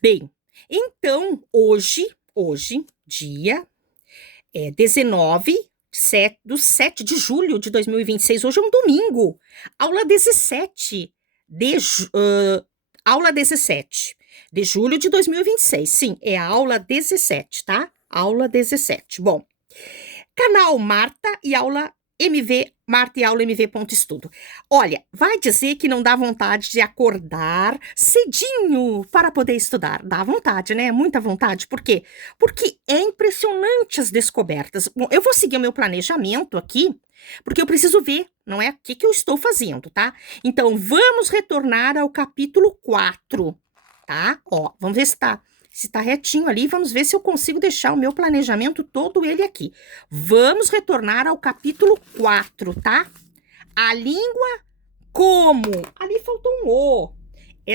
Bem, então, dia 19 do 7 de julho de 2026, hoje é um domingo, aula 17 aula 17 de julho de 2026, sim, é a aula 17, tá? Aula 17, bom. Canal Marta e aula MV, Marta e aula MV.estudo. Olha, vai dizer que não dá vontade de acordar cedinho para poder estudar. Dá vontade, né? Muita vontade. Por quê? Porque é impressionante as descobertas. Bom, eu vou seguir o meu planejamento aqui, porque eu preciso ver, não é? O que eu estou fazendo, tá? Então, vamos retornar ao capítulo 4, tá? Ó, vamos ver se tá retinho ali, vamos ver se eu consigo deixar o meu planejamento todo ele aqui. Vamos retornar ao capítulo 4, tá? A língua como. Ali faltou um O.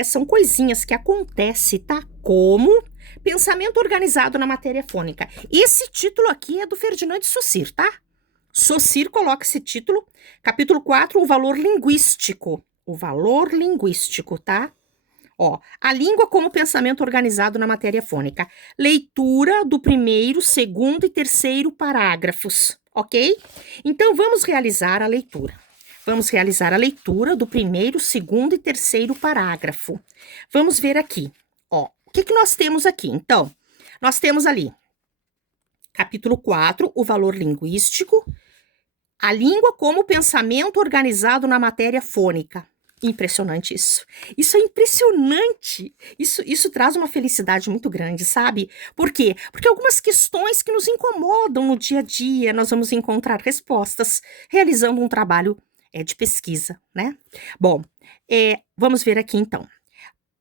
São coisinhas que acontecem, tá? Como pensamento organizado na matéria fônica. Esse título aqui é do Ferdinand de Saussure, tá? Saussure coloca esse título, capítulo 4, o valor linguístico. O valor linguístico, tá? Ó, a língua como pensamento organizado na matéria fônica. Leitura do primeiro, segundo e terceiro parágrafos, ok? Então, vamos realizar a leitura. Vamos realizar a leitura do primeiro, segundo e terceiro parágrafo. Vamos ver aqui, ó. O que nós temos aqui? Então, nós temos ali, capítulo 4, o valor linguístico, a língua como pensamento organizado na matéria fônica. Impressionante isso. Isso é impressionante. Isso traz uma felicidade muito grande, sabe? Por quê? Porque algumas questões que nos incomodam no dia a dia, nós vamos encontrar respostas realizando um trabalho de pesquisa, né? Bom, vamos ver aqui então.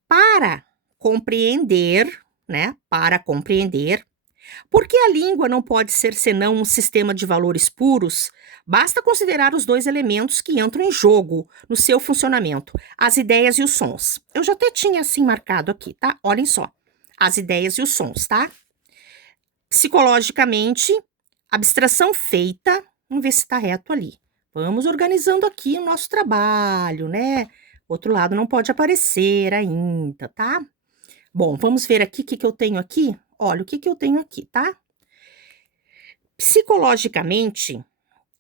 Para compreender, né? Para compreender, por que a língua não pode ser senão um sistema de valores puros? Basta considerar os dois elementos que entram em jogo no seu funcionamento, as ideias e os sons. Eu já até tinha assim marcado aqui, tá? Olhem só, as ideias e os sons, tá? Psicologicamente, abstração feita, vamos ver se está reto ali. Vamos organizando aqui o nosso trabalho, né? Outro lado não pode aparecer ainda, tá? Bom, vamos ver aqui o que eu tenho aqui. Olha, o que eu tenho aqui, tá? Psicologicamente,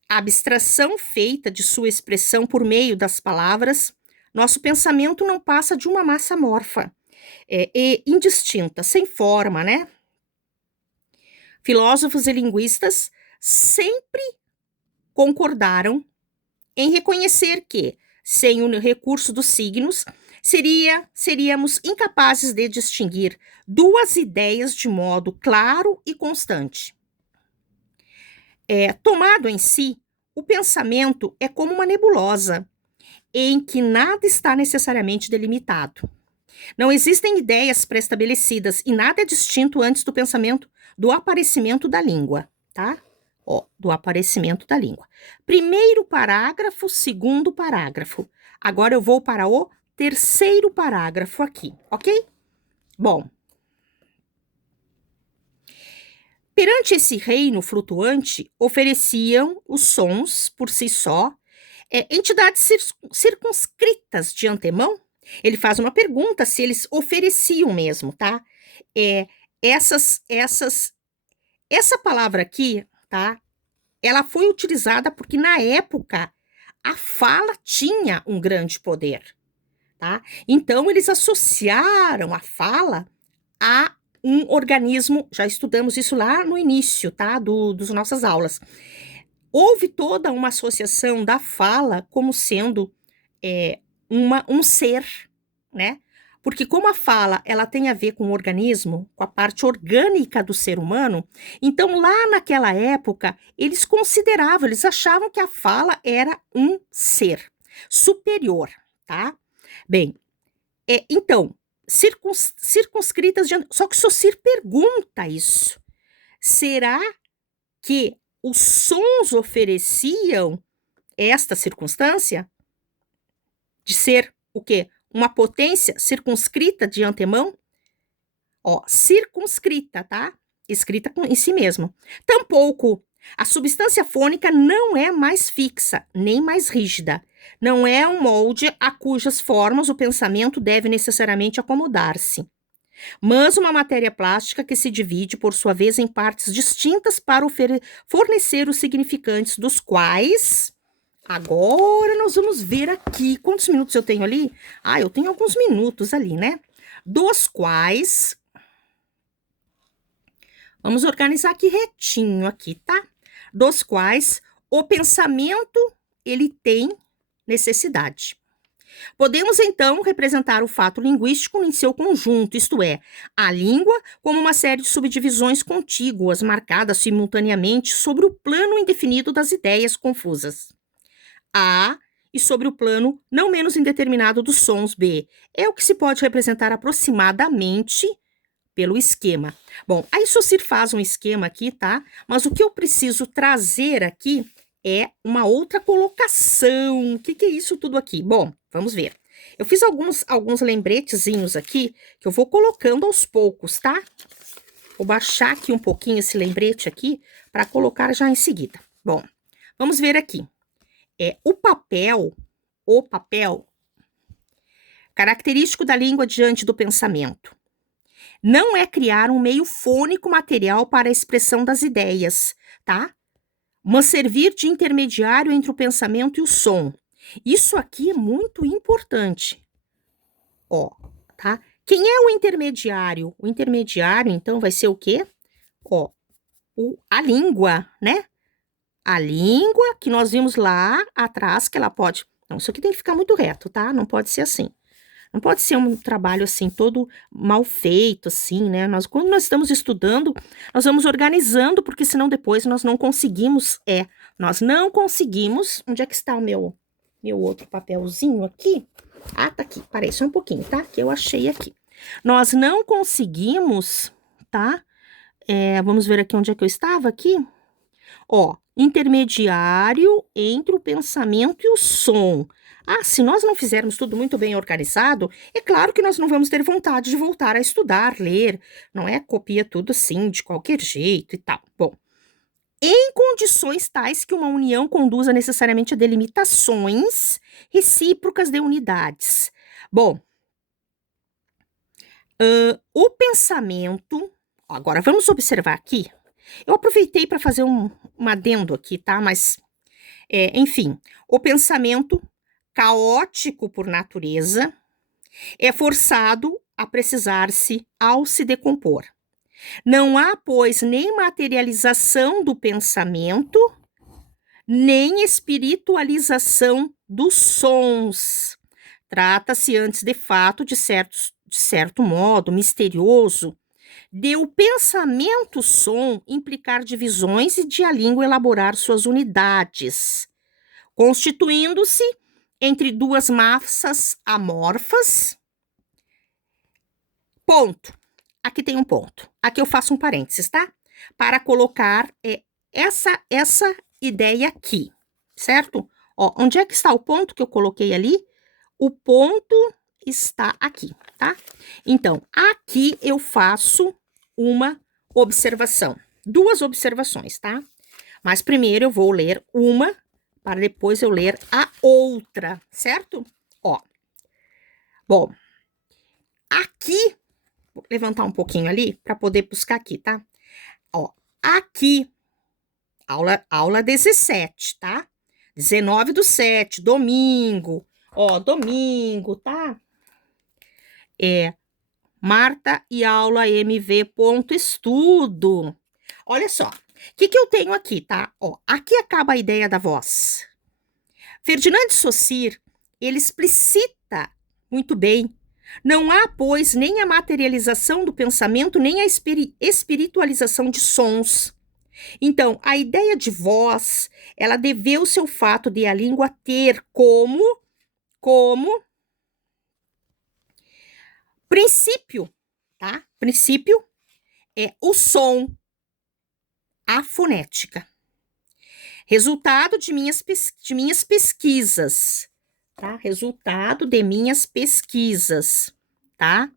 a abstração feita de sua expressão por meio das palavras, nosso pensamento não passa de uma massa amorfa e indistinta, sem forma, né? Filósofos e linguistas sempre concordaram em reconhecer que, sem o recurso dos signos, seríamos incapazes de distinguir duas ideias de modo claro e constante. Tomado em si, o pensamento é como uma nebulosa, em que nada está necessariamente delimitado. Não existem ideias pré-estabelecidas e nada é distinto antes do pensamento, do aparecimento da língua, tá? Ó, do aparecimento da língua. Primeiro parágrafo, segundo parágrafo. Agora eu vou para o terceiro parágrafo aqui, ok? Bom, perante esse reino flutuante, ofereciam os sons, por si só, entidades circunscritas de antemão. Ele faz uma pergunta se eles ofereciam mesmo, tá? Essa palavra aqui, tá? Ela foi utilizada porque, na época, a fala tinha um grande poder, tá? Então, eles associaram a fala a um organismo, já estudamos isso lá no início, tá? Das nossas aulas. Houve toda uma associação da fala como sendo um ser, né? Porque como a fala, ela tem a ver com o organismo, com a parte orgânica do ser humano, então lá naquela época, eles consideravam, eles achavam que a fala era um ser superior, tá? Bem, então, circunscritas, só que Saussure pergunta isso. Será que os sons ofereciam esta circunstância de ser o quê? Uma potência circunscrita de antemão? Ó, circunscrita, tá? Escrita em si mesmo. Tampouco, a substância fônica não é mais fixa, nem mais rígida. Não é um molde a cujas formas o pensamento deve necessariamente acomodar-se. mas uma matéria plástica que se divide, por sua vez, em partes distintas para fornecer os significantes dos quais. Agora nós vamos ver aqui. Quantos minutos eu tenho ali? Ah, eu tenho alguns minutos ali, né? Dos quais. Vamos organizar aqui retinho aqui, tá? Dos quais o pensamento ele tem necessidade. Podemos, então, representar o fato linguístico em seu conjunto, isto é, a língua como uma série de subdivisões contíguas, marcadas simultaneamente sobre o plano indefinido das ideias confusas. A, e sobre o plano não menos indeterminado dos sons, B. É o que se pode representar aproximadamente pelo esquema. Bom, a Saussure faz um esquema aqui, tá? Mas o que eu preciso trazer aqui é uma outra colocação. O que é isso tudo aqui? Bom, vamos ver. Eu fiz alguns lembretezinhos aqui que eu vou colocando aos poucos, tá? Vou baixar aqui um pouquinho esse lembrete aqui para colocar já em seguida. Bom, vamos ver aqui. O papel, característico da língua diante do pensamento, não é criar um meio fônico material para a expressão das ideias, tá? Mas servir de intermediário entre o pensamento e o som. Isso aqui é muito importante. Ó, tá? Quem é o intermediário? O intermediário, então, vai ser o quê? Ó, a língua, né? A língua que nós vimos lá atrás, que ela pode... Não, isso aqui tem que ficar muito reto, tá? Não pode ser assim. Não pode ser um trabalho assim, todo mal feito, assim, né? Quando nós estamos estudando, nós vamos organizando, porque senão depois nós não conseguimos, nós não conseguimos... Onde é que está o meu outro papelzinho aqui? Ah, tá aqui, parei só um pouquinho, tá? Que eu achei aqui. Nós não conseguimos, tá? Vamos ver aqui onde é que eu estava aqui. Ó, intermediário entre o pensamento e o som. Ah, se nós não fizermos tudo muito bem organizado, é claro que nós não vamos ter vontade de voltar a estudar, ler, não é? Copia tudo assim, de qualquer jeito e tal. Bom, em condições tais que uma união conduza necessariamente a delimitações recíprocas de unidades. Bom, o pensamento, agora vamos observar aqui. Eu aproveitei para fazer um adendo aqui, tá? Mas, enfim, o pensamento caótico por natureza é forçado a precisar-se ao se decompor. Não há, pois, nem materialização do pensamento, nem espiritualização dos sons. Trata-se antes, de fato, de certo modo misterioso, de o pensamento-som implicar divisões e de a língua elaborar suas unidades, constituindo-se entre duas massas amorfas. Ponto. Aqui tem um ponto. Aqui eu faço um parênteses, tá? Para colocar essa ideia aqui, certo? Ó, onde é que está o ponto que eu coloquei ali? O ponto está aqui, tá? Então, aqui eu faço uma observação. Duas observações, tá? Mas primeiro eu vou ler uma, para depois eu ler a outra, certo? Ó. Bom, aqui, vou levantar um pouquinho ali para poder buscar aqui, tá? Ó, aqui, aula 17, tá? 19/7, domingo. Ó, domingo, tá? Marta e aula MV ponto estudo. Olha só, o que eu tenho aqui, tá? Ó, aqui acaba a ideia da voz. Ferdinand de Saussure, ele explicita muito bem. Não há, pois, nem a materialização do pensamento, nem a espiritualização de sons. Então, a ideia de voz, ela deveu-se ao fato de a língua ter como princípio, tá? Princípio é o som, a fonética. Resultado de minhas pesquisas, tá? Resultado de minhas pesquisas, tá?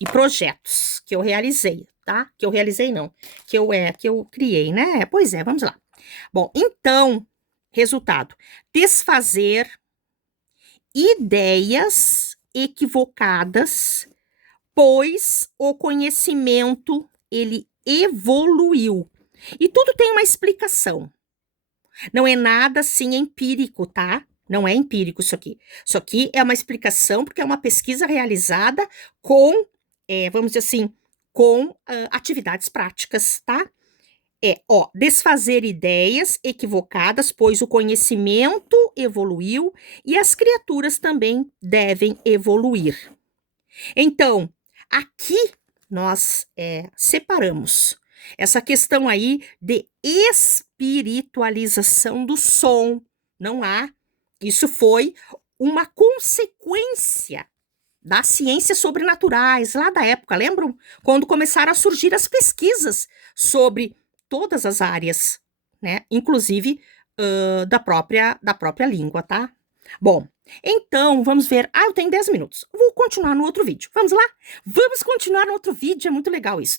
E projetos que eu realizei, tá? Que eu realizei não, que eu criei, né? Pois é, vamos lá. Bom, então, resultado: desfazer ideias equivocadas pois o conhecimento, ele evoluiu. E tudo tem uma explicação. Não é nada, assim, empírico, tá? Não é empírico isso aqui. Isso aqui é uma explicação, porque é uma pesquisa realizada com, vamos dizer assim, com atividades práticas, tá? Desfazer ideias equivocadas, pois o conhecimento evoluiu e as criaturas também devem evoluir. Então, aqui nós separamos essa questão aí de espiritualização do som. Não há. Isso foi uma consequência das ciências sobrenaturais, lá da época, lembram? Quando começaram a surgir as pesquisas sobre todas as áreas, né? Inclusive da própria língua, tá? Bom, então vamos ver. Eu tenho 10 minutos. Vou continuar no outro vídeo. Vamos lá? Vamos continuar no outro vídeo, é muito legal isso.